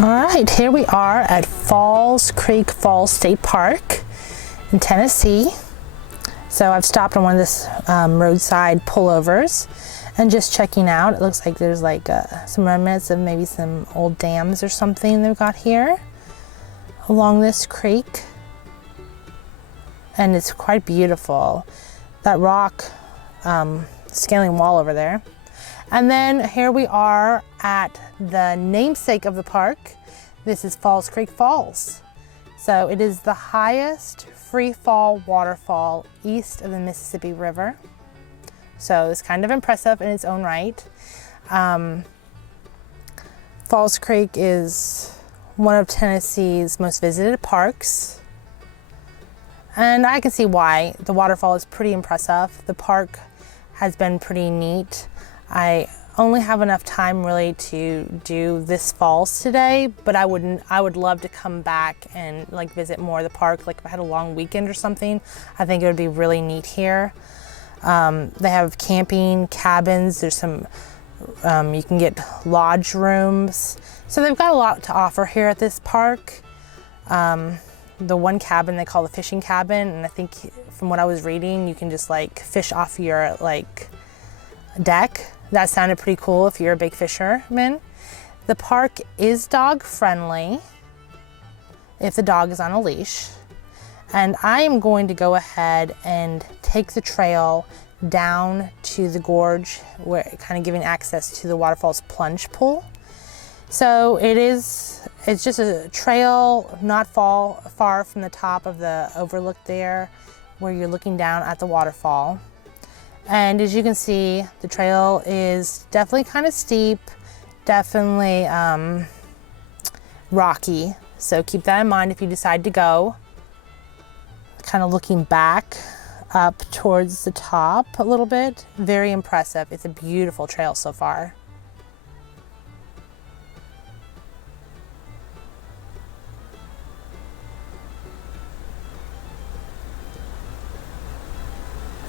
All right, here we are at Falls Creek Falls State Park in Tennessee. So I've stopped on one of this roadside pullovers and just checking out. It looks like there's like some remnants of maybe some old dams or something they've got here along this creek. And it's quite beautiful. That rock scaling wall over there. And then here we are at the namesake of the park. This is Falls Creek Falls. So it is the highest free fall waterfall east of the Mississippi River. So it's kind of impressive in its own right. Falls Creek is one of Tennessee's most visited parks. And I can see why. The waterfall is pretty impressive. The park has been pretty neat. I only have enough time really to do this falls today, but I would love to come back and like visit more of the park. Like if I had a long weekend or something, I think it would be really neat here. They have camping, cabins, there's some, you can get lodge rooms. So they've got a lot to offer here at this park. The one cabin they call the fishing cabin, and I think from what I was reading, you can just like fish off your like deck. That sounded pretty cool if you're a big fisherman. The park is dog friendly if the dog is on a leash. And I am going to go ahead and take the trail down to the gorge, where kind of giving access to the waterfall's plunge pool. So it's just a trail not far from the top of the overlook there, where you're looking down at the waterfall. And as you can see, the trail is definitely kind of steep, definitely rocky. So keep that in mind if you decide to go. Kind of looking back up towards the top a little bit. Very impressive. It's a beautiful trail so far.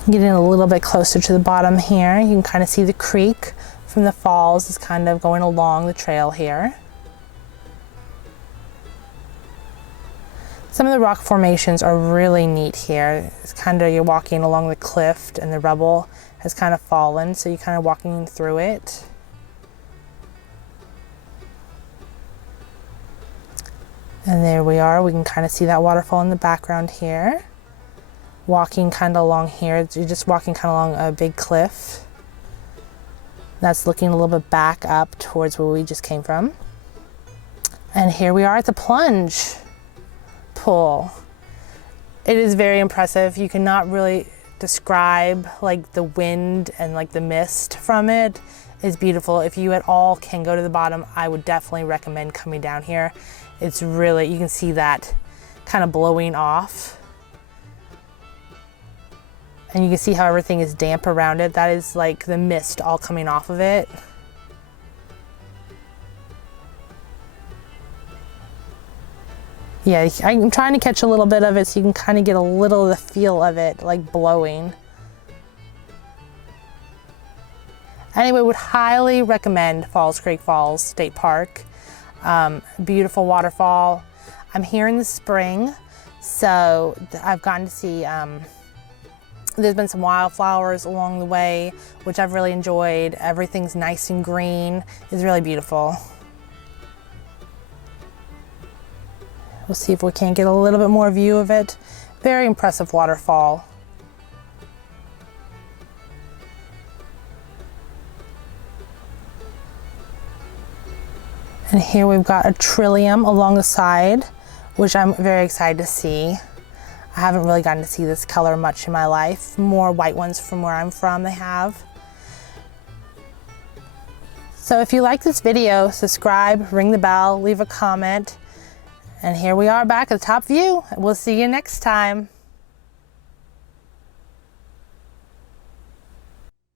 Getting a little bit closer to the bottom here, you can kind of see the creek from the falls is kind of going along the trail here. Some of the rock formations are really neat here. It's kind of, you're walking along the cliff and the rubble has kind of fallen, so you're kind of walking through it. And there we are, we can kind of see that waterfall in the background here. Walking kind of along here, you're just walking kind of along a big cliff. That's looking a little bit back up towards where we just came from. And here we are at the plunge pool. It is very impressive. You cannot really describe like the wind and like the mist from it is beautiful. If you at all can go to the bottom, I would definitely recommend coming down here. It's really, you can see that kind of blowing off. And you can see how everything is damp around it. That is like the mist all coming off of it. Yeah, I'm trying to catch a little bit of it so you can kind of get a little of the feel of it, like blowing. Anyway, would highly recommend Falls Creek Falls State Park. Beautiful waterfall. I'm here in the spring, so I've gotten to see there's been some wildflowers along the way, which I've really enjoyed. Everything's nice and green. It's really beautiful. We'll see if we can get a little bit more view of it. Very impressive waterfall. And here we've got a trillium along the side, which I'm very excited to see. I haven't really gotten to see this color much in my life. More white ones from where I'm from they have. So if you like this video, subscribe, ring the bell, leave a comment. And here we are back at the top view. We'll see you next time.